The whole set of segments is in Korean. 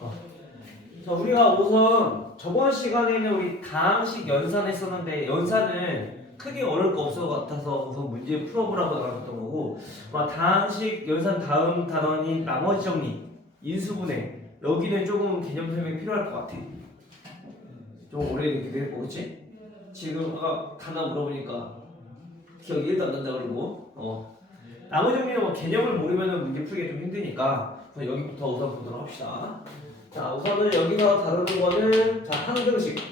어. 자, 우리가 우선 저번 시간에는 우리 다항식 연산했었는데 연산은 크게 어려울 거 없을 것 같아서 우선 문제 풀어보라고 나눴던 거고 다항식 연산 다음 단원인 나머지 정리, 인수분해 여기는 조금 개념 설명이 필요할 것 같아. 좀 오래 이렇게 될 거겠지? 지금 아까 단어 물어보니까 기억이 1도 안 난다 그러고 나머지 정리는 뭐 개념을 모르면 문제 풀기가 좀 힘드니까 여기부터 우선 보도록 합시다. 자, 우선은 여기서 다루는 거는 자, 항등식과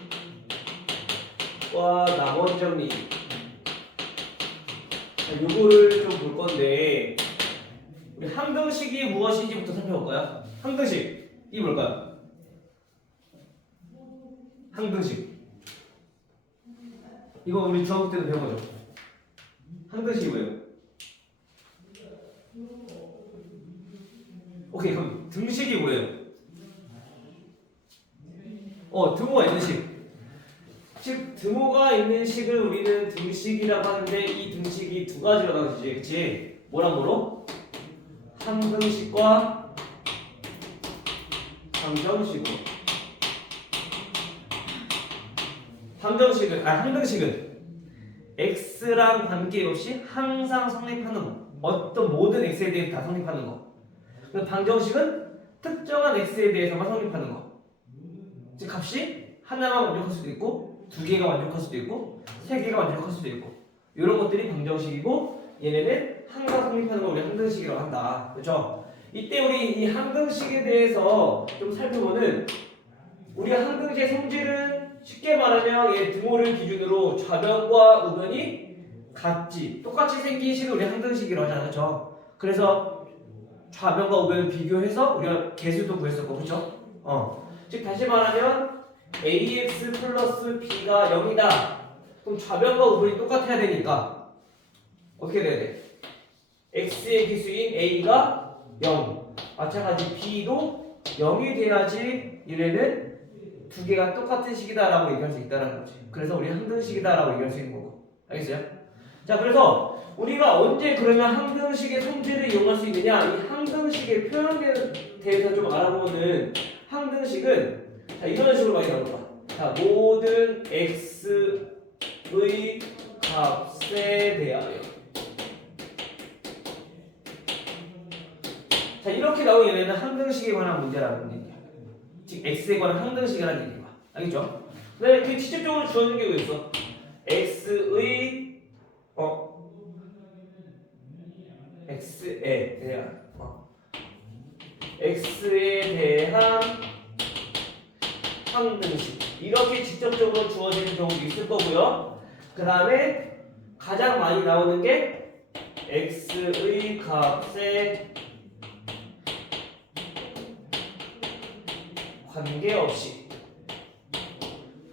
나머지 정리. 자, 요거를 좀 볼 건데 우리 항등식이 무엇인지부터 살펴볼까요? 항등식이 뭘까요? 항등식. 이거 우리 중학교 때도 배운 거죠. 항등식이 뭐예요? 오케이, 그럼 등식이 뭐예요? 등호가 있는 식. 즉 등호가 있는 식을 우리는 등식이라고 하는데 이 등식이 두 가지로 나눠지지, 그치? 뭐랑 뭐로? 항등식과 항정식으로. 항등식은 x랑 관계없이 항상 성립하는 거. 어떤 모든 x에 대해서 다 성립하는 거. 방정식은 특정한 x에 대해서만 성립하는 거. 즉 값이 하나만 완벽할 수도 있고 두 개가 완벽할 수도 있고 세 개가 완벽할 수도 있고 이런 것들이 방정식이고 얘네는 항상 성립하는 걸 우리 항등식이라고 한다. 그렇죠? 이때 우리 이 항등식에 대해서 좀 살펴보는 우리 항등식의 성질은 쉽게 말하면 얘 등호를 기준으로 좌변과 우변이 같지 똑같이 생긴 식을 우리 항등식이라고 하잖아요. 그렇죠? 그래서 좌변과 우변을 비교해서 우리가 개수도 구했었고 그렇죠? 즉 다시 말하면 ax 플러스 b가 0이다. 그럼 좌변과 우변이 똑같아야 되니까 어떻게 돼야 돼? x의 기수인 a가 0 마찬가지 b도 0이 돼야지 얘네는 두 개가 똑같은 식이다라고 얘기할 수 있다는 거지. 그래서 우리 항등식이다라고 얘기할 수 있는 거고. 알겠어요? 자, 그래서 우리가 언제 그러면 항등식의 성질을 이용할 수 있느냐? 이 항등식의 표현에 대해서 좀 알아보는 항등식은 자, 이런 식으로 많이 나온다. 자, 모든 x의 값에 대하여. 자, 이렇게 나오는 얘네는 항등식에 관한 문제라는 얘기야. 즉 x에 관한 항등식이라는 얘기야. 알겠죠? 네, 이게 직접적으로 주어진 게 있어. x의 x에 대한 x에 대한 항등식 이렇게 직접적으로 주어지는 경우도 있을 거고요. 그 다음에 가장 많이 나오는 게 x의 값에 관계없이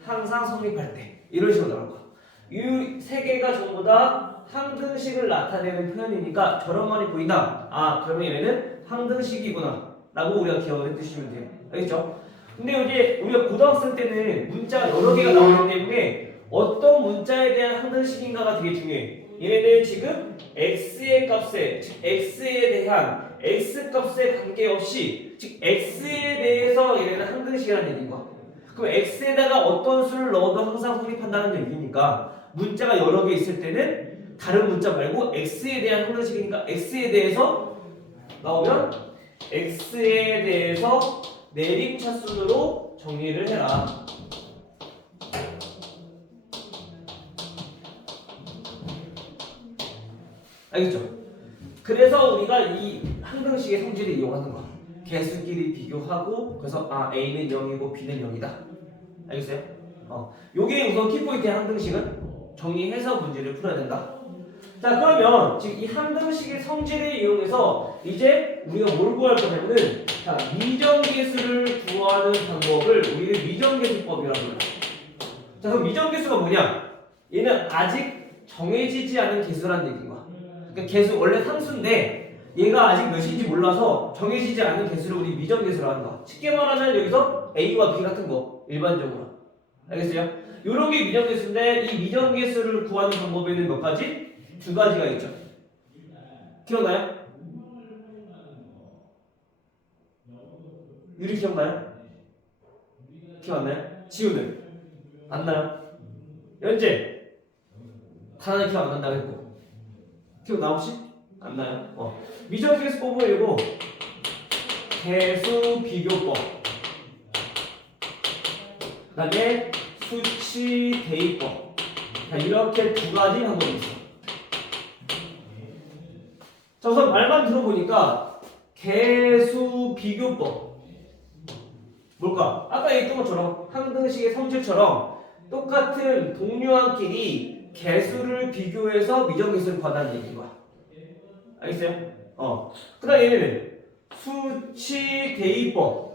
항상 성립할 때 이런 식으로 나올 거야. 이 세 개가 전부 다 항등식을 나타내는 표현이니까 저런 말이 보인다. 아, 그러면 얘네는 항등식이구나 라고 우리가 기억을 해두시면 돼요. 알겠죠? 근데 이제 우리가 고등학생 때는 문자가 여러 개가 나오기 때문에 어떤 문자에 대한 항등식인가가 되게 중요해. 얘네는 지금 x의 값에, 즉 x에 대한 x 값에 관계없이, 즉 x에 대해서 얘네는 항등식이라는 얘기인 거야. 그럼 x에다가 어떤 수를 넣어도 항상 성립한다는 얘기니까 문자가 여러 개 있을 때는 다른 문자 말고 x에 대한 항등식이니까 x에 대해서 나오면 x에 대해서 내림차순으로 정리를 해라. 알겠죠? 그래서 우리가 이 항등식의 성질을 이용하는 거야. 개수끼리 비교하고 그래서 A는 0이고 B는 0이다. 알겠어요? 요게 우선 키포인트의 항등식은 정리해서 문제를 풀어야 된다. 자, 그러면 지금 이 항등식의 성질을 이용해서 이제 우리가 뭘 구할 거냐면은 자, 미정계수를 구하는 방법을 우리는 미정계수법이라고 해요. 자, 그럼 미정계수가 뭐냐? 얘는 아직 정해지지 않은 계수라는 얘기인 거야. 그러니까 계수 원래 상수인데 얘가 아직 몇인지 몰라서 정해지지 않은 개수를 우리 미정계수로 하는 거야. 쉽게 말하면 여기서 A와 B 같은 거 일반적으로. 알겠어요? 요런 게 미정계수인데 이 미정계수를 구하는 방법에는 몇 가지? 두 가지가 있죠. 기억나요? 유리 기억나요? 기억 안 나요? 지우는? 안 나요? 연재? 단어는 기억 안 난다고 했고 기억나 혹시? 안 나요? 미적계수 뽑으려고 개수 비교법 그 다음에 수치 대입법 자, 이렇게 두 가지 방법이 있어. 자, 우선 말만 들어보니까 개수 비교법 뭘까? 아까 얘기했던 것처럼 항등식의 성질처럼 똑같은 동류항끼리 개수를 비교해서 미적계수를 구한다는 얘기인 거야. 알겠어요? 그 다음 얘는 수치 대입법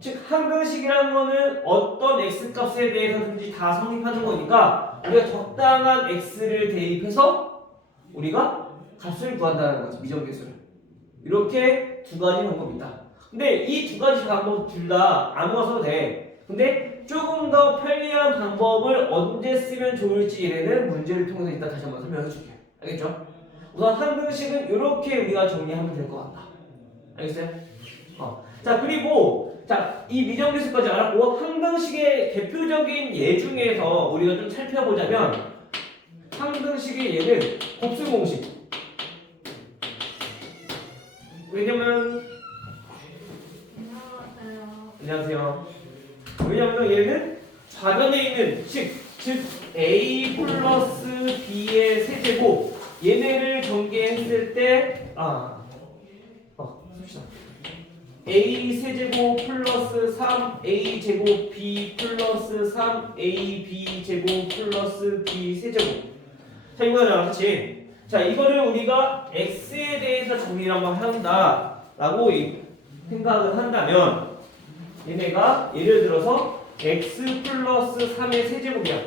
즉 항등식이라는 거는 어떤 x값에 대해서든지 다 성립하는 거니까 우리가 적당한 x를 대입해서 우리가 값을 구한다는 거지. 미적계수를 이렇게 두 가지 방법이 있다. 근데 이 두 가지 방법 둘 다 아무나 써도 돼. 근데 조금 더 편리한 방법을 언제 쓰면 좋을지 얘네는 문제를 통해서 이따 다시 한번 설명해 줄게. 알겠죠? 우선 항등식은 이렇게 우리가 정리하면 될 것 같다. 알겠어요? 자, 그리고 자, 이 미적계수까지 알았고 항등식의 대표적인 예 중에서 우리가 좀 살펴보자면 항등식의 예는 곱셈공식. 왜냐면 안녕하세요. 왜냐면 얘는 좌변에 있는 즉 a 플러스 b의 세제곱 얘네를 전개했을 때 씁시다. a 세제곱 플러스 3a 제곱 b 플러스 3ab 제곱 플러스 b 세제곱. 자, 이거잖아, 그렇지? 자, 이거를 우리가 x에 대해서 정리를 한번 한다라고 생각을 한다면 얘네가 예를 들어서 x 플러스 3의 세제곱이야.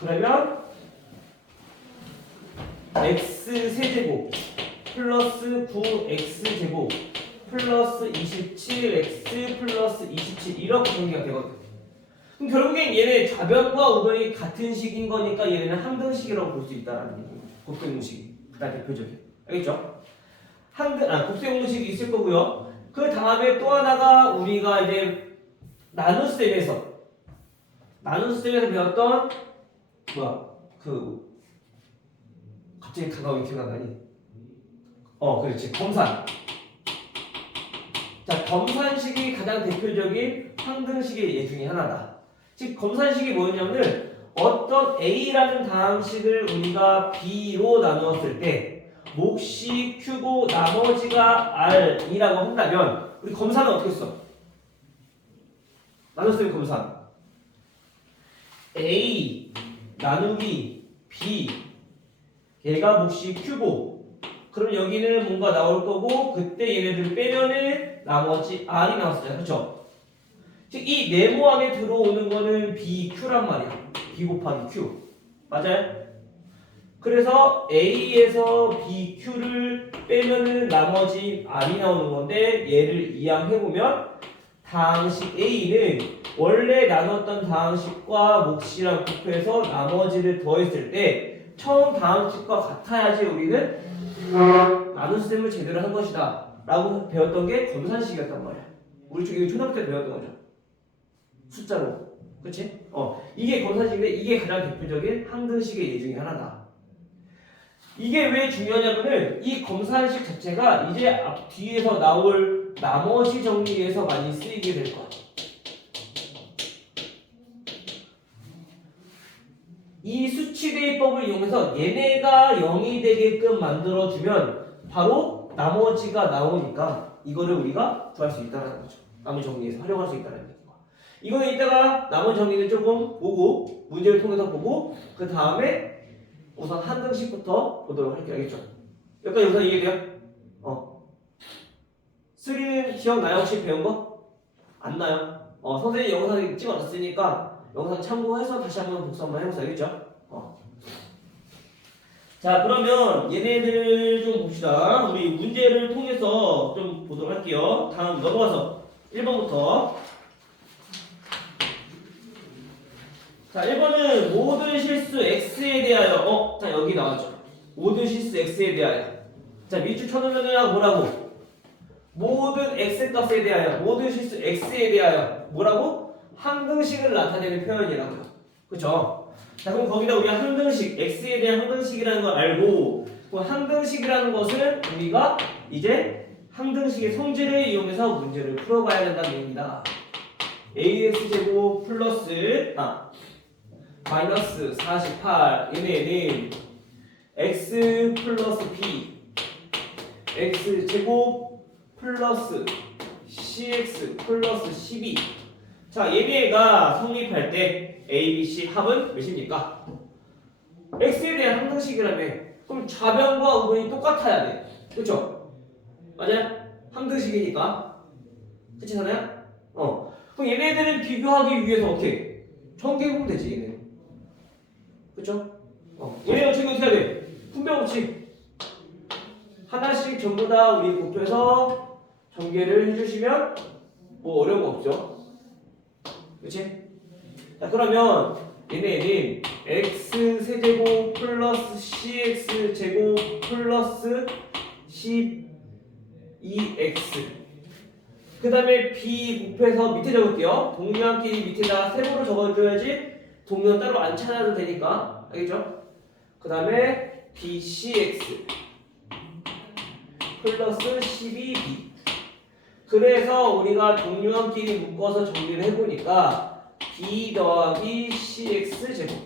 그러면 x 세제곱 플러스 9x 제곱 플러스 27x 플러스 27 이렇게 정리가 되거든. 그럼 결국엔 얘네 좌변과 우변이 같은 식인 거니까 얘네는 항등식이라고 볼 수 있다라는 얘기예요. 곱셈공식이 가장 대표적인. 알겠죠? 곱셈공식이 있을 거고요. 그 다음에 또 하나가 우리가 이제 나눗셈에서 배웠던 갑자기 다가오기 기억 안 나니? 그렇지. 검산. 자, 검산식이 가장 대표적인 항등식의 예 중에 하나다. 즉 검산식이 뭐냐면은 어떤 A라는 다항식을 우리가 B로 나누었을 때 몫이 Q고 나머지가 R이라고 한다면 우리 검산은 어떻게 써? 나눗셈 검산 A 나누기 B 얘가 몫이 Q고 그럼 여기는 뭔가 나올 거고 그때 얘네들 빼면은 나머지 R이 나왔어요. 그렇죠? 즉 이 네모 안에 들어오는 거는 BQ란 말이야. B 곱하기 Q. 맞아요? 그래서 A에서 BQ를 빼면은 나머지 R이 나오는 건데 얘를 이항해보면 다항식 A는 원래 나눴던 다항식과 몫이랑 곱해서 나머지를 더했을 때 처음 다항식과 같아야지 우리는 나눗셈을 제대로 한 것이다 라고 배웠던 게 검산식이었단 말이야. 우리 쪽에 초등학교 때 배웠던 거죠. 숫자로. 그치? 이게 검산식인데 이게 가장 대표적인 항등식의 예 중에 하나다. 이게 왜 중요하냐면은 이 검산식 자체가 이제 앞 뒤에서 나올 나머지 정리에서 많이 쓰이게 될 거야. 이 수치대입법을 이용해서 얘네가 0이 되게끔 만들어주면 바로 나머지가 나오니까 이거를 우리가 구할 수 있다는 거죠. 나머지 정리해서 활용할 수 있다는 얘기인 거야. 이거는 이따가 나머지 정리는 조금 보고 문제를 통해서 보고 그 다음에 우선 항등식부터 보도록 할게요. 알겠죠? 여기까지 우선 이해돼요? 3는 기억나요? 혹시 배운 거? 안 나요? 선생님이 영상 찍어놨으니까 영상 참고해서 다시 한번 복습 한번 해보세요. 알겠죠? 자, 그러면 얘네들 좀 봅시다. 우리 문제를 통해서 좀 보도록 할게요. 다음 넘어가서 1번부터. 자, 1번은 모든 실수 x에 대하여 자, 여기 나왔죠. 모든 실수 x에 대하여. 자, 밑줄 쳐놓으면 뭐라고? 모든 x값에 대하여 모든 실수 x에 대하여 뭐라고? 항등식을 나타내는 표현이라고요. 그쵸? 자 그럼 거기다 우리가 항등식 x에 대한 항등식이라는 걸 알고 그 항등식이라는 것은 우리가 이제 항등식의 성질을 이용해서 문제를 풀어봐야 된다는 얘기입니다. ax제곱 플러스 마이너스 48 얘네는 x 플러스 b x제곱 플러스 cx 플러스 12 자 얘네가 성립할 때 a, b, c 합은 몇입니까? x에 대한 항등식이라며 그럼 좌변과 우변이 똑같아야 돼 그쵸? 맞아요? 항등식이니까 그치 사나요? 그럼 얘네들을 비교하기 위해서 어떻게? 전개해보면 되지 얘네 그쵸? 얘네 어떻게 해야 돼? 분배법칙 하나씩 전부 다 우리 곱해서 전개를 해주시면 뭐 어려운 거 없죠? 그치? 자 그러면 얘네는 x세제곱 플러스 cx제곱 플러스 12x 그 다음에 b 곱해서 밑에 적을게요. 동류함끼리 밑에다가 세모로 적어줘야지 동류는 따로 안 찾아도 되니까 알겠죠? 그 다음에 bcx 플러스 12b 그래서 우리가 동류함끼리 묶어서 정리를 해보니까 b 더하기 cx 제곱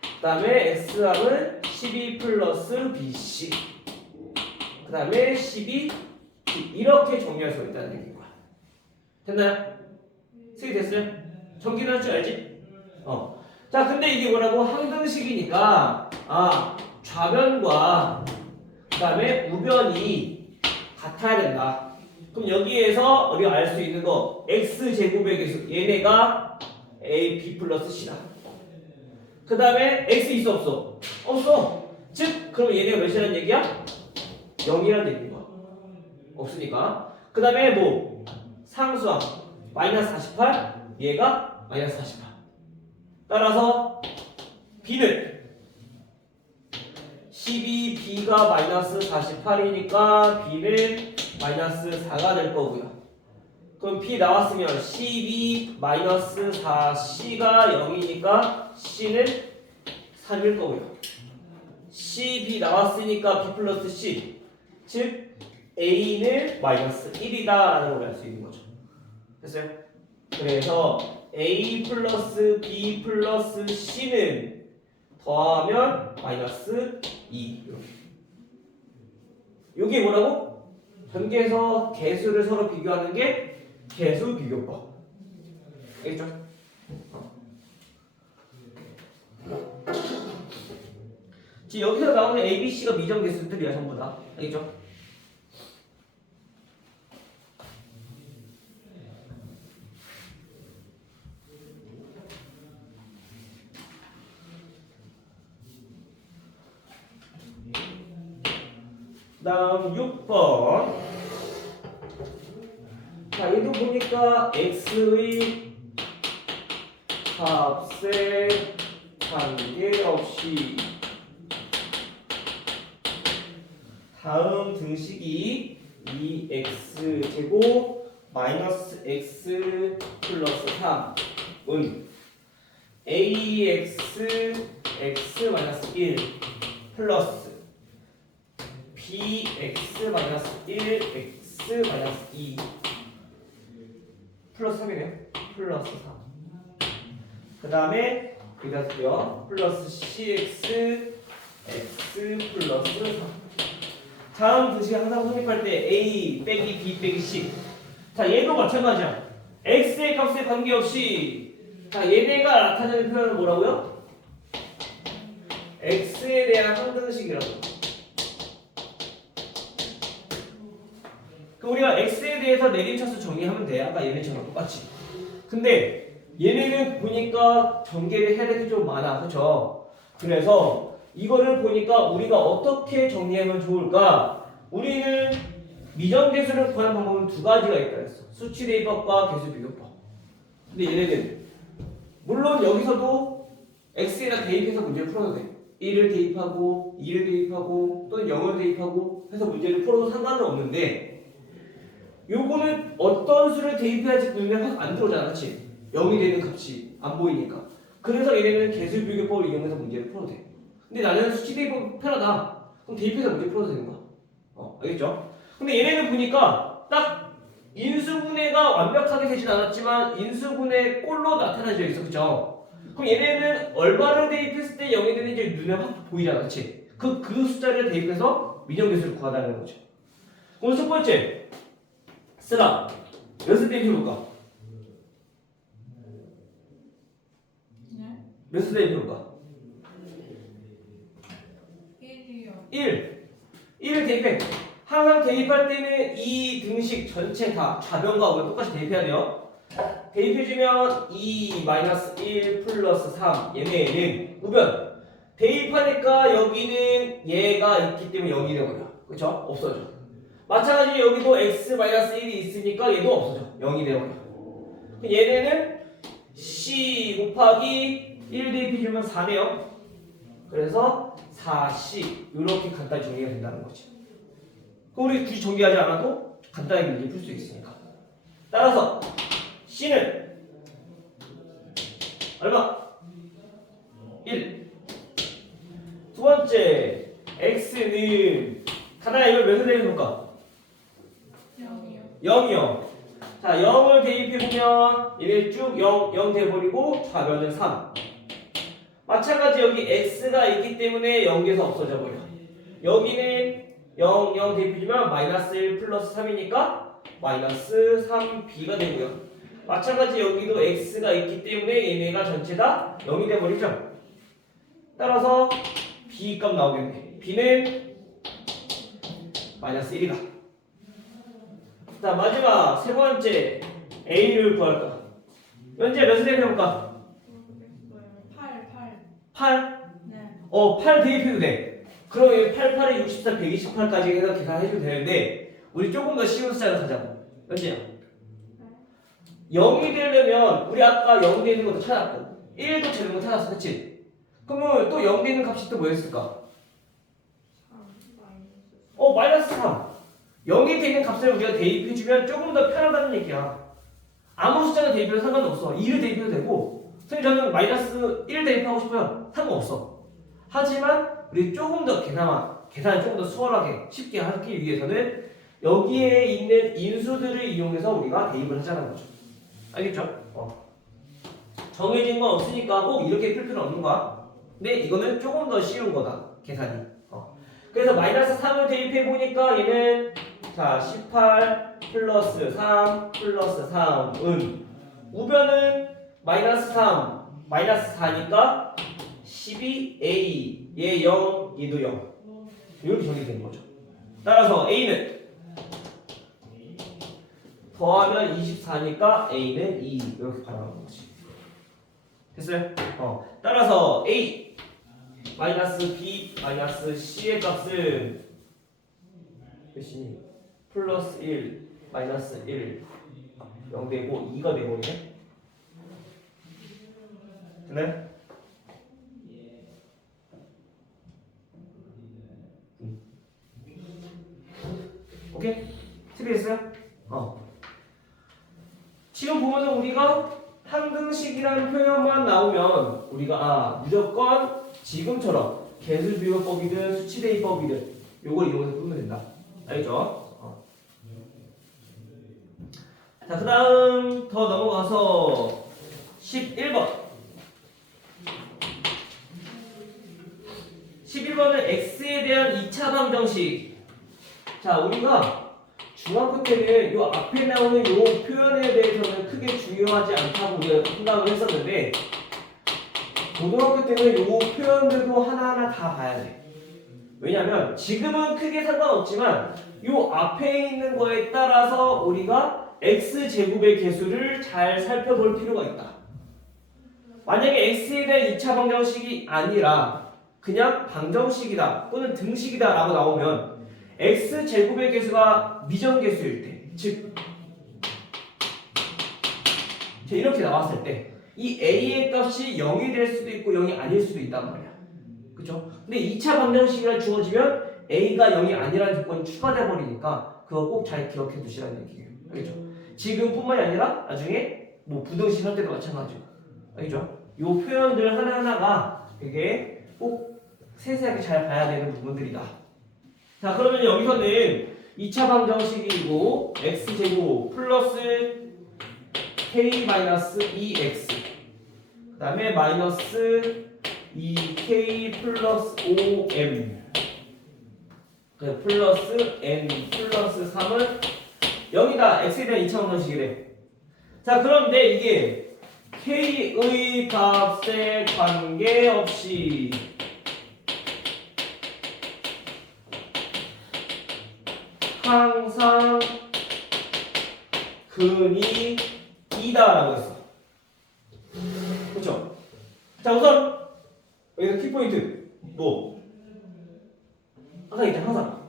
그 다음에 x함은 12 플러스 bc 그 다음에 12 이렇게 정리할 수 있다는 얘기인 거야. 됐나요? 쓰기 됐어요? 정리는 할 줄 알지? 자 근데 이게 뭐라고? 항등식이니까 좌변과 그 다음에 우변이 같아야 된다. 그럼 여기에서 우리가 알 수 있는 거 x제곱의 개수 얘네가 a, b 플러스 c다. 그 다음에 x 있어 없어? 없어. 즉 그럼 얘네가 몇이라는 얘기야? 0이라는 얘기인 거야. 없으니까. 그 다음에 뭐 상수함 마이너스 48 얘가 마이너스 48 따라서 b는 12b가 마이너스 48이니까 b는 마이너스 4가 될 거고요. 그럼 b 나왔으면 12 마이너스 4c가 0이니까 c는 3일 거고요. cb 나왔으니까 b 플러스 c 즉 a는 마이너스 1이다 라는 걸 알 수 있는 거죠. 됐어요? 그래서 a 플러스 b 플러스 c는 더하면 마이너스 2 이게 뭐라고? 전개해서 개수를 서로 비교하는 게 개수 비교법. 알겠죠? 지금 여기서 나오는 a, b, c가 미정 개수들이야 전부 다. 알겠죠? 다음 6번. 자, 얘도 보니까 x의 값에 관계없이 다음 등식이 2x제곱 마이너스 x 플러스 3은 ax x 마이너스 1 플러스 bx 마이너스 1 x 마이너스 2 플러스 3이네요. 플러스 3. 그 다음에 여기다 쓸게요. 플러스 cx x 플러스 3. 다음 등식 항상 성립할 때 a 빼기 b 빼기 c. 자 얘도 마찬가지야. x의 값에 관계없이 자 얘네가 나타내는 표현은 뭐라고요? x에 대한 항등식이라고. 그럼 우리가 x에 대해서 내림차수 정리하면 돼. 아까 얘네처럼 똑같이. 근데 얘네는 보니까 전개를 해야 되는 게 좀 많아. 그쵸? 그래서 이거를 보니까 우리가 어떻게 정리하면 좋을까? 우리는 미정계수를 구하는 방법은 두 가지가 있다 했어. 수치 대입법과 개수 비교법. 근데 얘네는 물론 여기서도 x에다 대입해서 문제를 풀어도 돼. 1을 대입하고 2를 대입하고 또는 0을 대입하고 해서 문제를 풀어도 상관은 없는데 요거는 어떤 수를 대입해야지 눈에 확 안 들어오잖아, 그렇지? 0이 되는 값이 안 보이니까. 그래서 얘네는 개수비교법을 이용해서 문제를 풀어도 돼. 근데 나는 수치 대입법 편하다. 그럼 대입해서 문제 풀어도 되는 거야. 알겠죠? 근데 얘네는 보니까 딱 인수분해가 완벽하게 되진 않았지만 인수분해 꼴로 나타나져 있어, 그죠? 그럼 얘네는 얼마를 대입했을 때 0이 되는지 눈에 확 보이잖아, 그렇지? 그 숫자를 대입해서 민영개수를 구하다는 거죠. 오늘 첫 번째 쓰라 몇을 대입해볼까? 네? 몇을 대입해볼까? 1이요. 1을 대입해. 항상 대입할 때는 이 등식 전체 다 좌변과 우변 똑같이 대입해야 돼요. 대입해주면 2 마이너스 1 플러스 3 얘네는 우변. 대입하니까 여기는 얘가 있기 때문에 0이 되어버려. 그쵸? 없어져. 마찬가지로 여기도 x 마이너스 1이 있으니까 얘도 없어져. 0이 되어버려. 얘네는 c 곱하기 1 대입해주면 4네요. 그래서 4c 이렇게 간단히 정리가 된다는 거지. 그럼 우리 굳이 정리하지 않아도 간단하게 문제 풀 수 있으니까. 따라서 c는 얼마? 1. 두 번째 x는 하나 이걸 몇을 대입해볼까? 0이요. 0이요. 자 0을 대입해보면 얘네 쭉 0 돼버리고 좌변은 3. 마찬가지 여기 x가 있기 때문에 0에서 없어져 버려. 여기는 0 대입해주면 마이너스 1 플러스 3이니까 마이너스 3b가 되고요. 마찬가지 여기도 x가 있기 때문에 얘네가 전체 다 0이 돼버리죠. 따라서 b 값 나오겠네. b는 마이너스 1이다. 자 마지막 세 번째 a를 구할까? 현재 몇을 대입해볼까? 모르겠어요. 8. 8? 네. 8 대입해도 돼. 그러면 8, 8에 64, 128까지 해서 계산해주면 되는데 우리 조금 더 쉬운 숫자를 가자고. 현재야 0이 되려면 우리 아까 0 되는 것도 찾았고 1도 되는 거 찾았어, 그치? 그러면 또 0 되는 값이 또 뭐였을까? 3 마이너스 3. 0이 되는 값을 우리가 대입해주면 조금 더 편하다는 얘기야. 아무 숫자를 대입해도 상관없어. 2를 대입해도 되고 선생님 저는 마이너스 1 대입하고 싶어요. 상관없어. 하지만 우리 조금 더 계산을 조금 더 수월하게 쉽게 하기 위해서는 여기에 있는 인수들을 이용해서 우리가 대입을 하자는 거죠. 알겠죠? 정해진 건 없으니까 꼭 이렇게 풀 필요는 없는 거야. 근데 이거는 조금 더 쉬운 거다. 계산이. 그래서 마이너스 3을 대입해 보니까 얘는 자 18 플러스 3 플러스 3은 우변은 마이너스 3 마이너스 4니까 12a 얘 0 얘도 0 이렇게 정리되는 거죠. 따라서 a는 더하면 24니까 a는 2 이렇게 발언하는 거지. 됐어요? 따라서 a 마이너스 b 마이너스 c의 값은 몇이니? 플러스 1 마이너스 1 0 되고 2가 되버리네. 됐나요? 오케이? 틀리겠어요? 지금 보면은 우리가 항등식이라는 표현만 나오면 우리가 무조건 지금처럼 개수비교법이든 수치대입법이든 요걸 이용해서 풀면 된다. 알겠죠? 자, 그 다음 더 넘어가서 11번 11번은 x에 대한 2차 방정식. 자, 우리가 중학교 때는 요 앞에 나오는 요 표현에 대해서는 크게 중요하지 않다고 우리가 생각을 했었는데 고등학교 때는 요 표현들도 하나하나 다 봐야 돼. 왜냐면 지금은 크게 상관없지만 요 앞에 있는 거에 따라서 우리가 x제곱의 개수를 잘 살펴볼 필요가 있다. 만약에 x에 대한 2차 방정식이 아니라 그냥 방정식이다 또는 등식이다 라고 나오면 x제곱의 개수가 미정개수일 때, 즉 이렇게 나왔을 때 이 a의 값이 0이 될 수도 있고 0이 아닐 수도 있단 말이야. 그쵸? 근데 2차 방정식이라 주어지면 a가 0이 아니라는 조건이 추가돼 버리니까 그거 꼭 잘 기억해 두시라는 얘기예요. 알겠죠? 지금뿐만이 아니라 나중에 뭐 부등식 할 때도 마찬가지고. 알겠죠? 요 표현들 하나하나가 되게 꼭 세세하게 잘 봐야 되는 부분들이다. 자, 그러면 여기서는 2차 방정식이고 x제곱 플러스 k-2x 그 다음에 마이너스 2k 플러스 5m 플러스 n 플러스 3은 0이다. x에 대한 2차 방정식이래. 자, 그런데 이게 k의 값에 관계없이 항상 근이 2다라고 했어. 그렇죠? 자, 우선 여기서 키포인트 뭐 항상 있잖아. 항상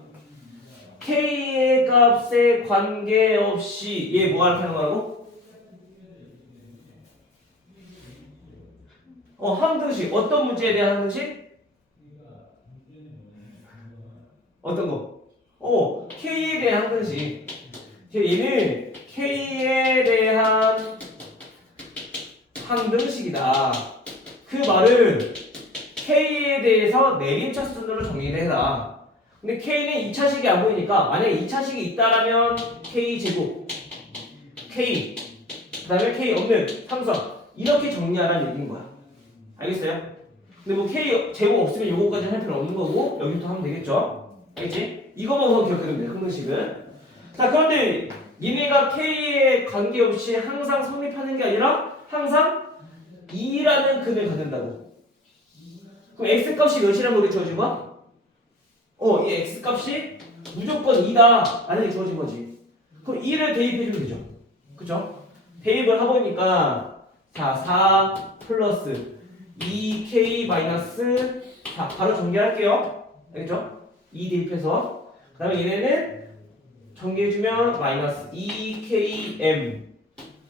k의 값에 관계없이 얘 뭐가 이렇게 하는 거라고? 항등식. 어떤 문제에 대한 항등식? 어떤 거? K에 대한 항등식. 얘는 K에 대한 항등식이다. 그 말은 K에 대해서 내림차순으로 정리를 해라. 근데 K는 2차식이 안 보이니까 만약에 2차식이 있다라면 K제곱 K 그 다음에 K 없는 삼성 이렇게 정리하라는 얘기인 거야. 알겠어요? 근데 뭐 K 제곱 없으면 요거까지 할 필요는 없는 거고 여기부터 하면 되겠죠? 알겠지? 이거만 우선 기억해두면 돼. 항등식은. 자, 그런데 얘네가 K에 관계없이 항상 성립하는 게 아니라 항상 2라는 근을 갖는다고. 그럼 X값이 몇이라는 거게 주어진 거야? 이 X값이 무조건 2다 라는 게 주어진 거지. 그럼 2를 대입해주면 되죠. 그쵸? 대입을 하보니까 자, 4 플러스 2K 마이너스 4 바로 전개할게요. 알겠죠? 2 대입해서 그 다음에 얘네는 전개해주면 마이너스 2km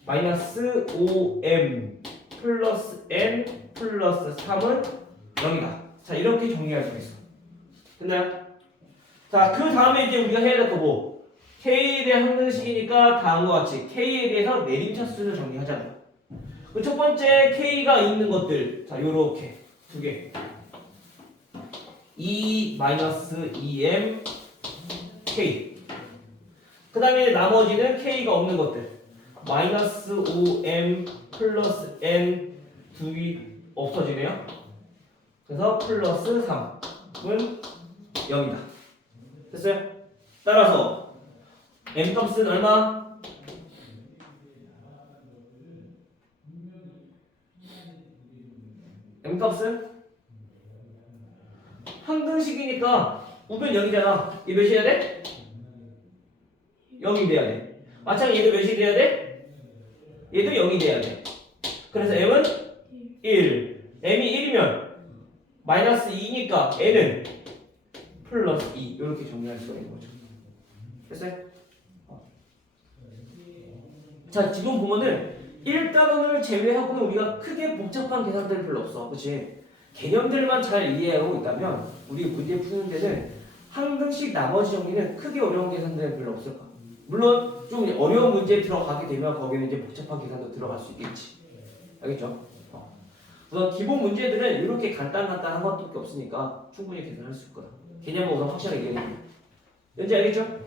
마이너스 5m 플러스 n 플러스 3은 0이다. 자, 이렇게 정리할 수 있어. 됐나요? 자, 그 다음에 이제 우리가 해야 될 거 뭐? K에 대한 항등식이니까 다음과 같이 K에 대해서 내림차수를 정리하자고요. 그 첫 번째 K가 있는 것들, 자, 요렇게 두 개. 2-2m K. 그 다음에 나머지는 K가 없는 것들. 마이너스 5m 플러스 n 둘이 없어지네요. 그래서 플러스 3은 0이다. 됐어요? 따라서 m 값은 얼마? m 값은 항등식이니까 우변 0이잖아. 얘 몇이 돼야 돼? 0이 돼야 돼. 마찬가지 얘도 몇이 돼야 돼? 얘도 0이 돼야 돼. 그래서 m은 1. m이 1이면 마이너스 2니까 n은 플러스 2. 이렇게 정리할 수가 있는 거죠. 됐어요? 자, 지금 보면은 1단원을 제외하고는 우리가 크게 복잡한 계산들이 별로 없어. 그치? 개념들만 잘 이해하고 있다면 우리 문제 푸는 데는 항등식 나머지 정리는 크게 어려운 계산들은 별로 없을 거야. 물론 좀 어려운 문제에 들어가게 되면 거기는 이제 복잡한 계산도 들어갈 수 있겠지. 알겠죠? 우선 기본 문제들은 이렇게 간단한 것밖에 없으니까 충분히 계산할 수 있을 거다. 개념은 우선 확실하게 이해해. 왠지 알겠죠?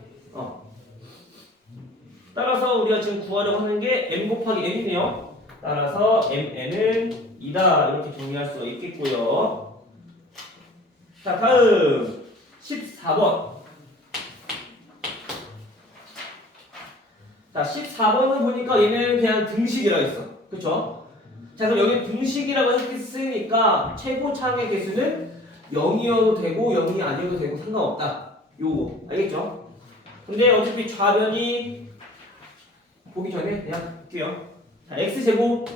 따라서 우리가 지금 구하려고 하는 게 m 곱하기 n이네요. 따라서 mn은 2다 이렇게 정리할 수가 있겠고요. 자, 다음 14번. 자, 14번을 보니까 얘는 그냥 등식이라고 했어. 그쵸? 자, 그럼 여기 등식이라고 했으니까 최고차항의 개수는 0이어도 되고 0이 아니어도 되고 상관없다. 요거 알겠죠? 근데 어차피 좌변이 보기 전에 그냥 볼게요. 자, x제곱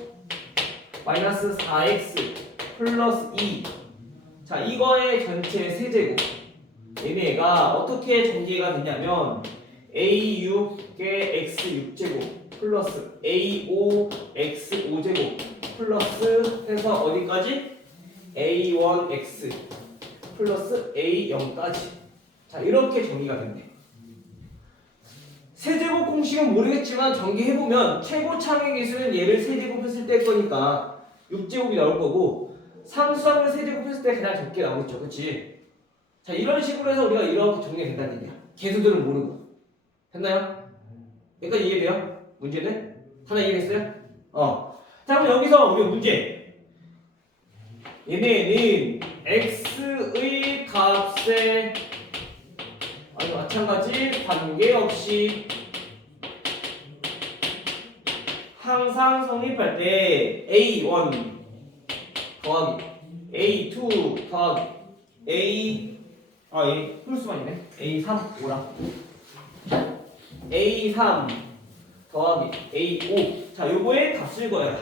마이너스 4x 플러스 2. 자, 이거의 전체 세제곱. 얘네가 어떻게 전개가 되냐면 a6의 x6제곱 플러스 a5 x5제곱 플러스 해서 어디까지? a1x 플러스 a0까지. 자, 이렇게 정리가 된대. 세제곱 공식은 모르겠지만 전개해보면 최고 창의 개수는 얘를 세제곱했을 때일 거니까 6제곱이 나올 거고 상수함을 세제곱했을 때 그냥 적게 나오겠죠. 그치? 자, 이런 식으로 해서 우리가 이렇게 정리가 된다는 얘기야. 개수들을 모르고. 됐나요? 여기까지 이해돼요? 문제는? 하나 이해됐어요? 자, 그럼 여기서 우리 문제. 얘네는 x의 값에 아주 마찬가지 관계없이 항상 성립할 때 A1 더하기 A2 더하기 A 홀수만 있네. A3 뭐라? A3 더하기 A5. 자, 요거의 값을 구해라.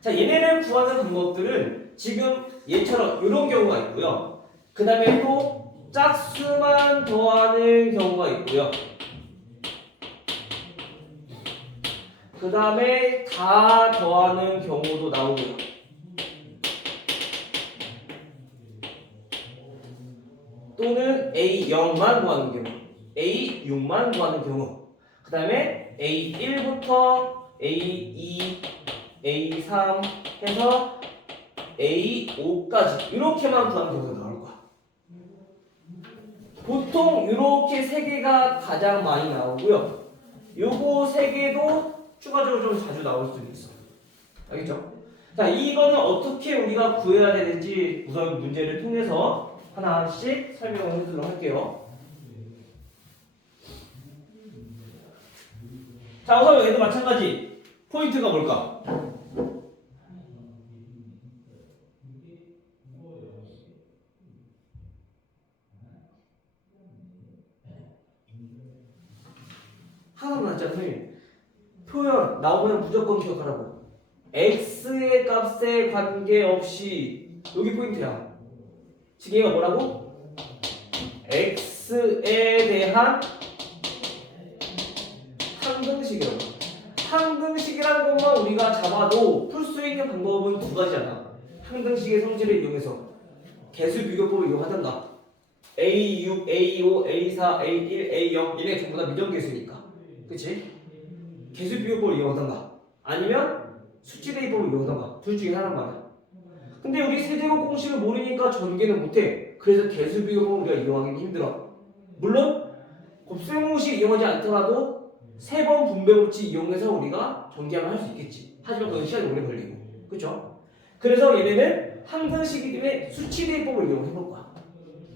자, 얘네를 구하는 방법들은 지금 얘처럼 이런 경우가 있고요. 그 다음에 또 짝수만 더하는 경우가 있고요. 그 다음에 다 더하는 경우도 나오고요. 또는 A0만 구하는 경우, A6만 구하는 경우, 그 다음에 A1부터 A2, A3 해서 A5까지 이렇게만 구하는 경우가 나올 거야. 보통 이렇게 세 개가 가장 많이 나오고요. 요거 세 개도 추가적으로 좀 자주 나올 수도 있어. 알겠죠? 자, 이거는 어떻게 우리가 구해야 되는지 우선 문제를 통해서 하나씩 설명을 해드리도록 할게요. 자, 우선 얘도 마찬가지. 포인트가 뭘까? 하나도 났잖아, 선생님. 표현 나오면 무조건 기억하라고. x의 값에 관계없이 여기 포인트야. 지금 얘가 뭐라고? x에 대한 상등식이라고. 상등식이라는 것만 우리가 잡아도 풀 수 있는 방법은 두 가지잖아. 상등식의 성질을 이용해서 개수 비교법을 이용하던가 A6, A5, A4, A1, A0 얘네 전부 다 미정계수니까. 그치? 개수 비교법을 이용하던가 아니면 수치 대입법을 이용하던가 둘 중에 하나란 말이야. 근데 우리 세제곱 공식을 모르니까 전개는 못해. 그래서 개수 비교법을 우리가 이용하기 힘들어. 물론 곱셈 공식 이용하지 않더라도 세 번 분배 법칙 이용해서 우리가 전개하면 할 수 있겠지. 하지만 그건 시간이 오래 걸리고. 그쵸? 그래서 얘네는 항등식이기 때문에 수치 대입법을 이용해볼 거야.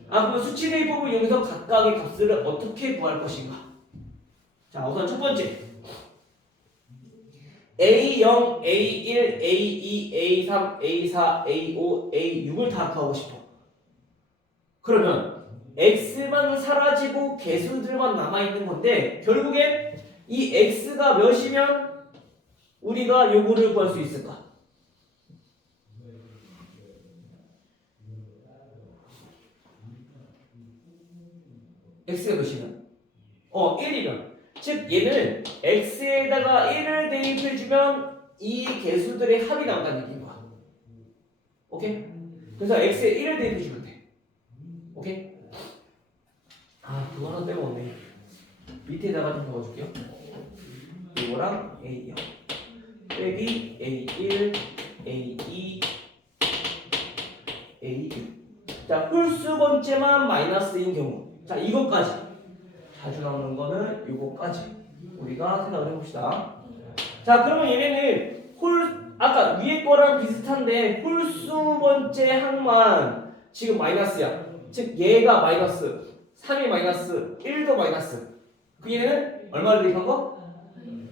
그러면 수치 대입법을 이용해서 각각의 값을 어떻게 구할 것인가? 자, 우선 첫 번째 A0, A1, A2, A3, A4, A5, A6을 다 구하고 싶어. 그러면 X만 사라지고 개수들만 남아있는 건데 결국엔 이 X가 몇이면 우리가 요거를 구할 수 있을까? X가 몇이면? 1이면. 즉 얘는 x에다가 1을 대입해주면 이 개수들의 합이 나온다는 얘기인 거야. 오케이? 그래서 x에 1을 대입해주면 돼. 오케이? 그거 하나 빼먹었네. 밑에다가 좀 적어줄게요. 이거랑 a0 빼기 a1, a2, a6. 자, 홀수 번째만 마이너스인 경우. 자, 이것까지. 자주 나오는 거는 요거까지 우리가 생각을 해봅시다. 자, 그러면 얘네는 아까 위에 거랑 비슷한데 홀수 번째 항만 지금 마이너스야. 즉 얘가 마이너스 3이 마이너스 1도 마이너스. 그 얘네는 얼마를 대입한 거?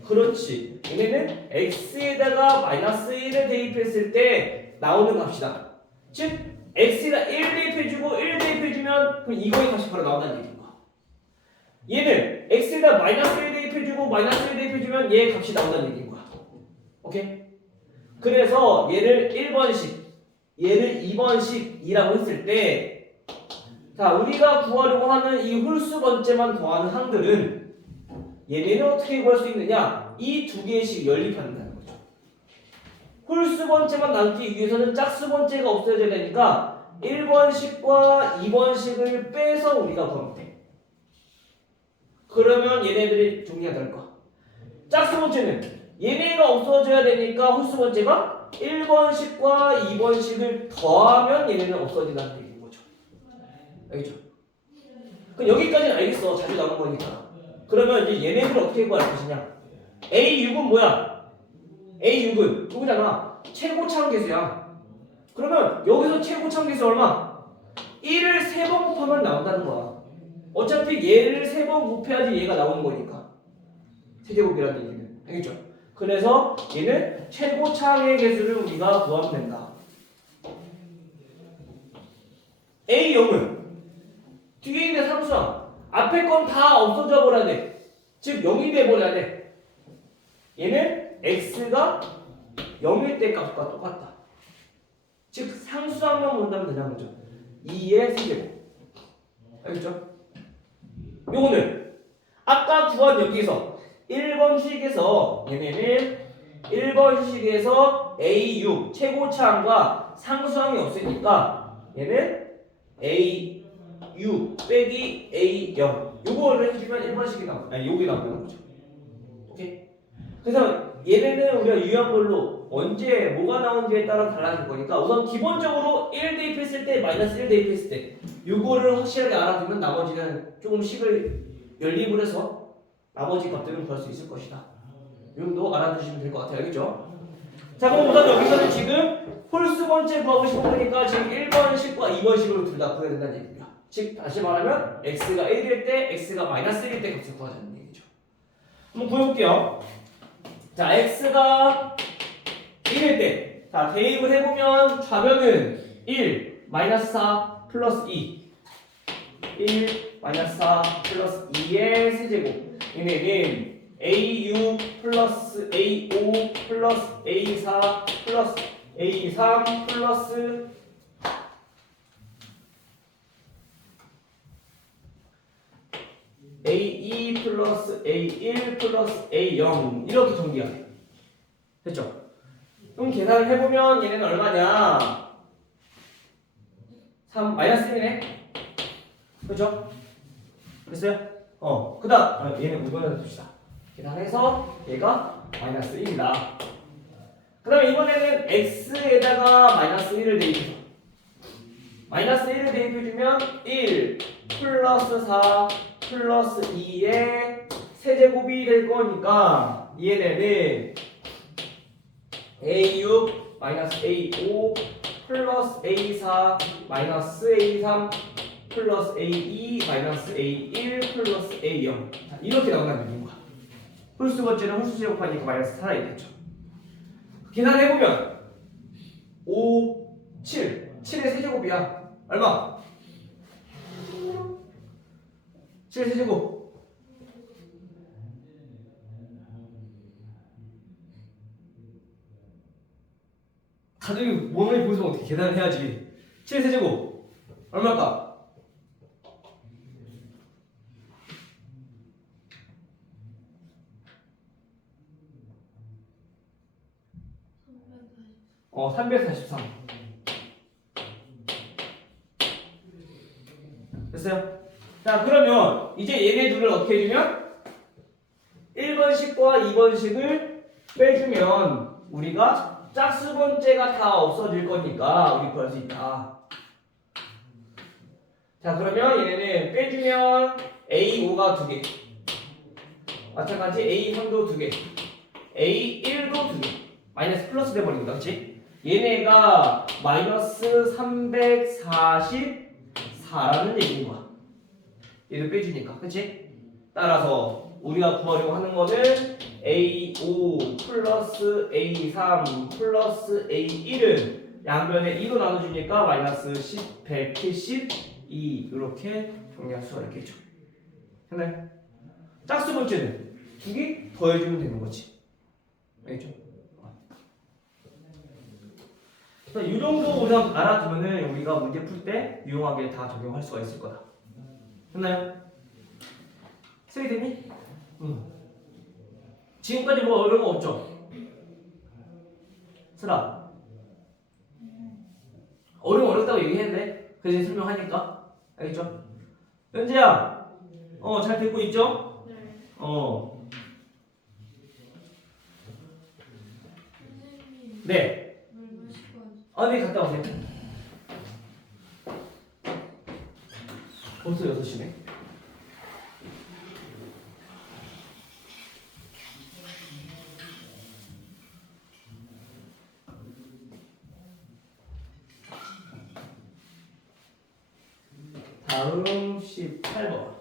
그렇지. 얘네는 x에다가 마이너스 1을 대입했을 때 나오는 값이다. 즉 x에다 1 대입해주고 1 대입해주면 그럼 이거의 값이 바로 나온다는 얘기야. 얘는 x에다 마이너스 1 대입해주고 마이너스 1 대입해주면 얘 값이 나온다는 얘기인 거야. 오케이? 그래서 얘를 1번식, 얘를 2번식이라고 했을 때, 자, 우리가 구하려고 하는 이 홀수 번째만 더하는 항들은 얘네는 어떻게 구할 수 있느냐? 이 두 개씩 연립한다는 거죠. 홀수 번째만 남기 위해서는 짝수 번째가 없어져야 되니까 1번식과 2번식을 빼서 우리가 구하면 돼. 그러면 얘네들이 정리가 될 거야. 짝수 번째는 얘네가 없어져야 되니까 홀수 번째가 1번식과 2번식을 더하면 얘네는 없어진다는 얘기인 거죠. 알겠죠? 그럼 여기까지는 알겠어. 자주 나오는 거니까. 그러면 이제 얘네들을 어떻게 구할 것이냐? A6은 뭐야? A6은 이거잖아. 최고차원 계수야. 그러면 여기서 최고차원 계수 얼마? 1을 3번 곱하면 나온다는 거야. 어차피 얘를 3번 곱해야지 얘가 나오는 거니까. 세제곱이라는 얘기는. 알겠죠? 그래서 얘는 최고차항의 개수를 우리가 구하면 된다. A0은 뒤에 있는 상수항 앞에 건 다 없어져 버려야 돼. 즉 0이 돼 버려야 돼. 얘는 x가 0일 때 값과 똑같다. 즉 상수항만 본다면 되는 거죠. 2의 세제곱. 알겠죠? 요거는 아까 구한 여기서 1번식에서 얘네는 1번식에서 A6 최고차항과 상수항이 없으니까 얘는 A6 빼기 A0 요거를 해주면 1번식이 나오고 아니 요게 나오는 거죠. 오케이? 그래서 얘네는 우리가 유형별로 언제 뭐가 나온지에 따라 달라질 거니까 우선 기본적으로 1 대입했을 때 마이너스 1 대입했을 때 요거를 확실하게 알아두면 나머지는 조금 식을 연립을 해서 나머지 값들은 구할 수 있을 것이다. 이 정도 알아두시면 될 것 같아요. 알겠죠? 자, 그럼 우선 여기서는 지금 홀수 번째 구하고 싶은 거니까 지금 1번식과 2번식으로 둘 다 구해야 된다는 얘기입니다. 즉 다시 말하면 x가 1일 때, x가 마이너스 1일 때 값을 구하자는 얘기죠. 한번 구해볼게요. 자, x가 1일 때, 자 대입을 해보면 좌변은 1, 마이너스 4, 플러스 2 1, 마이너스 4, 플러스 2의 세제곱 얘네는 A6 플러스 A5 플러스 A4 플러스 A3 플러스 A2 플러스 A1 플러스 A0 이렇게 정리가 돼요. 됐죠? 그럼 계산을 해보면 얘네는 얼마냐? 3 마이너스 1이네. 그렇죠? 됐어요? 그 다음 얘는 우변에서 둡시다. 계산해서 얘가 마이너스 1이다. 그 다음에 이번에는 x에다가 마이너스 1을 대입해서 마이너스 1을 대입해주면 1 플러스 4 플러스 2의 세제곱이 될 거니까 얘네는 A6 마이너스 A5 플러스 A4 마이너스 A3 플러스 A2 마이너스 A1 플러스 A0 자, 이렇게 나온다는 얘기인 거야. 홀수 번째는 홀수 제곱하니까 마이너스 살아있겠죠. 계산해보면 5, 7 7의 세제곱이야. 얼마? 7의 세제곱 다들 몸을 보면서 어떻게 계산을 해야지. 7의 세제곱 얼마일까? 어, 343 됐어요? 자, 그러면 이제 얘네 둘을 어떻게 해주면 1번식과 2번식을 빼주면 우리가 짝수 번째가 다 없어질 거니까 우리 구할 수 있다. 자, 그러면 얘네는 빼주면 A5가 2개 마찬가지 A3도 2개 A1도 2개 마이너스 플러스 돼버린다. 그치? 얘네가 마이너스 344라는 얘기인 거야. 얘를 빼주니까. 그치? 따라서 우리가 구하려고 하는 거는 A5 플러스 A3 플러스 A1은 양변에 2로 나눠주니까 마이너스 172 이렇게 정리할 수가 있겠죠. 됐나요? 짝수 번째는 2개 더해주면 되는 거지. 알겠죠? 이 정도 우선 알아두면은 우리가 문제 풀 때 유용하게 다 적용할 수가 있을 거다. 됐나요? 쓰리 됐니? 지금까지 뭐 어려운 거 없죠? 슬아 어렵다고 얘기해야 돼. 그래서 설명하니까 알겠죠? 현재야 잘 듣고 있죠? 네. 선생님 네. 몇 시까지? 네, 갔다 오세요. 벌써 6시네. 다음 18번.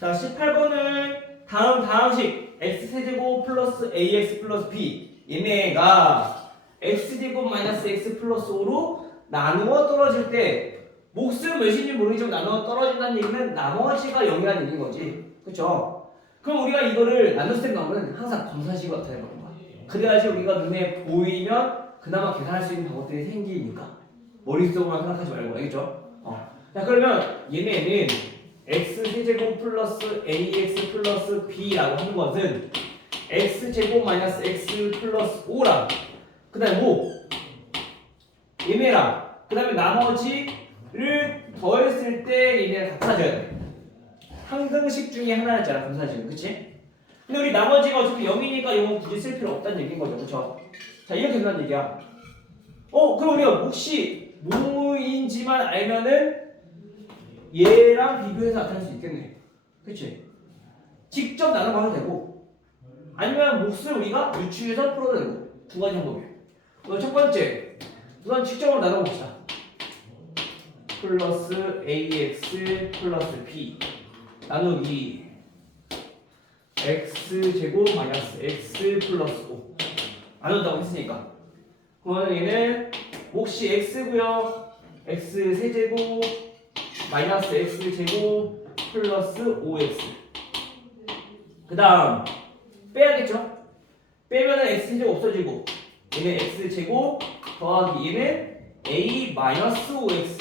자, 18번은 다음식 x세제곱 플러스 ax 플러스 b 얘네가 x제곱 마이너스 x 플러스 5로 나누어 떨어질 때 몫은 몇인지 모르겠지만 나누어 떨어진다는 얘기는 나머지가 0이라는 얘기인 거지. 그쵸? 그럼 우리가 이거를 나눴을 때 나오면 항상 검사식으로 나타내는 거야. 그래야지 우리가 눈에 보이면 그나마 계산할 수 있는 방법들이 생기니까 머릿속으로만 생각하지 말고 알겠죠? 자, 그러면 얘네는 x세제곱 플러스 ax 플러스 b라고 하는 것은 x제곱 마이너스 x 플러스 5랑 그 다음에 뭐 얘네랑 그 다음에 나머지를 더했을 때 얘네랑 같아져야 돼. 항등식 중에 하나였잖아 분사식은. 그치? 근데 우리 나머지가 어차피 0이니까 0은 굳이 쓸 필요 없다는 얘기인 거죠. 그쵸? 자, 이렇게 된다는 얘기야. 그럼 우리가 혹시 뭐인지만 알면은 얘랑 비교해서 나타낼 수 있겠네. 그치? 직접 나눠봐도 되고 아니면 몫을 우리가 유추해서 풀어도 되고 두 가지 방법이에요. 그럼 첫 번째 우선 직접으로 나눠봅시다. 플러스 ax 플러스 b 나누기 x제곱 마이너스 x 플러스 5 나눈다고 했으니까 그러면 얘는 몫이 x고요 x 세제곱 마이너스 x제곱 플러스 5x 그 다음 빼야겠죠? 빼면은 x제곱 없어지고 얘는 x제곱 더하기 얘는 a 마이너스 5x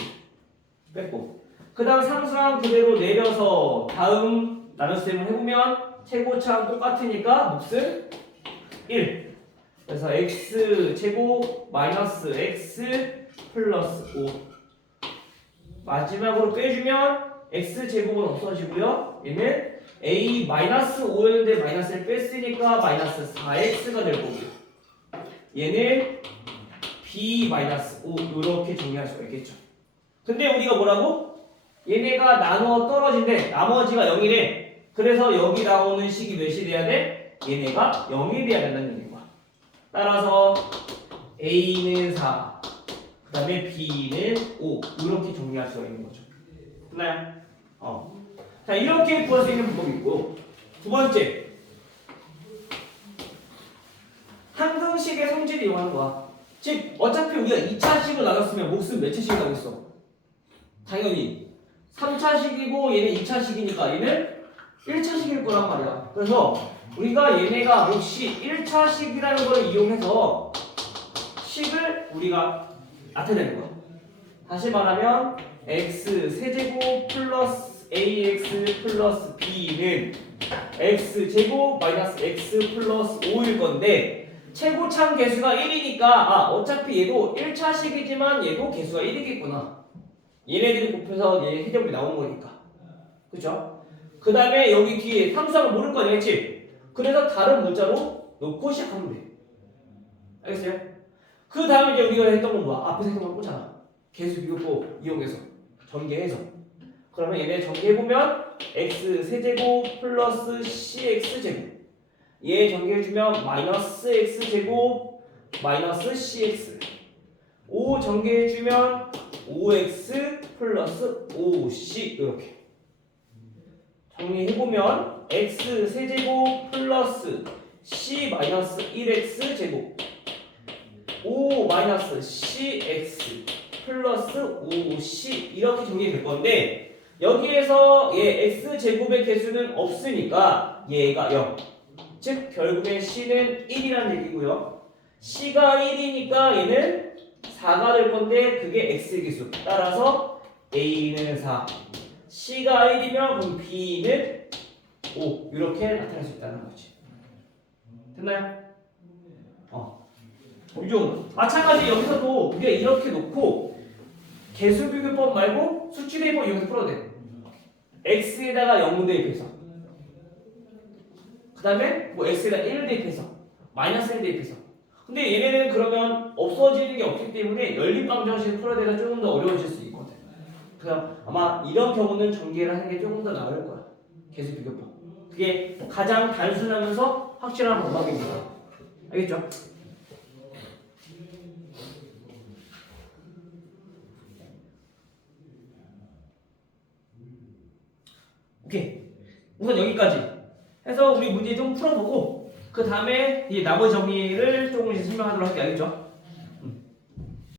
뺐고 그 다음 상수항 그대로 내려서 다음 나눗셈을 해보면 최고차랑 똑같으니까 몫은 1 그래서 x제곱 마이너스 x 플러스 5 마지막으로 빼주면 x제곱은 없어지고요 얘는 a 마이너스 5였는데 마이너스를 뺐으니까 마이너스 4x가 될 거고요 얘는 b 마이너스 5 이렇게 정리할 수가 있겠죠. 근데 우리가 뭐라고? 얘네가 나누어 떨어진대 나머지가 0이래. 그래서 여기 나오는 식이 몇이 돼야 돼? 얘네가 0이 돼야 된다는 얘기인 거야. 따라서 a는 4 그 다음에 b는 5 이렇게 정리할 수가 있는 거죠. 됐나요? 자 이렇게 구할 수 있는 방법이 있고 두 번째 항등식의 성질을 이용하는 거야. 즉 어차피 우리가 2차식을 나눴으면 몫은 몇 차식이 나오겠어? 당연히 3차식이고 얘는 2차식이니까 얘는 1차식일 거란 말이야. 그래서 우리가 얘네가 몫이 1차식이라는 걸 이용해서 식을 우리가 나타내는 거야. 다시 말하면 x 세제곱 플러스 ax 플러스 b는 x제곱 마이너스 x 플러스 5일 건데 최고참 개수가 1이니까 어차피 얘도 1차식이지만 얘도 개수가 1이겠구나. 얘네들이 곱해서 얘 해적이 나온 거니까. 그쵸? 그 다음에 여기 뒤에 상수항을 모를 거 아니겠지? 그래서 다른 문자로 놓고 시작하면 돼. 알겠어요? 그 다음에 이제 우리가 했던 건 뭐야? 앞에서 했던 걸 꽂잖아. 개수 비교법 이용해서 전개해서 그러면 얘네 전개해보면 x 세제곱 플러스 cx제곱 얘 전개해주면 마이너스 x제곱 마이너스 cx 5 전개해주면 5x 플러스 5c 이렇게 정리해보면 x 세제곱 플러스 c 마이너스 1x 제곱 5 마이너스 cx 플러스 5c 이렇게 정리될 건데 여기에서 얘 x제곱의 개수는 없으니까 얘가 0 즉 결국엔 c는 1이라는 얘기고요 C가 1이니까 얘는 4가 될 건데 그게 X의 개수. 따라서 A는 4. C가 1이면 그럼 B는 5. 이렇게 나타낼 수 있다는 거지. 됐나요? 이 정도. 마찬가지 여기서도 우리가 이렇게 놓고 개수 비교법 말고 수치 대입법 이용해서 풀어도 돼. X에다가 0 대입해서. 그 다음에 뭐 X에다 1 대입해서. 마이너스 1 대입해서. 근데 얘네는 그러면 없어지는 게 없기 때문에 연립방정식을 풀어야 돼서 조금 더 어려워질 수 있거든. 그래서 아마 이런 경우는 전개를 하는 게 조금 더 나을 거야. 개수 비교법. 그게 가장 단순하면서 확실한 방법입니다. 알겠죠? 오케이. 우선 여기까지 해서 우리 문제 좀 풀어보고 그 다음에 이제 나머지 정리를 조금 이제 설명하도록 할게요. 알겠죠?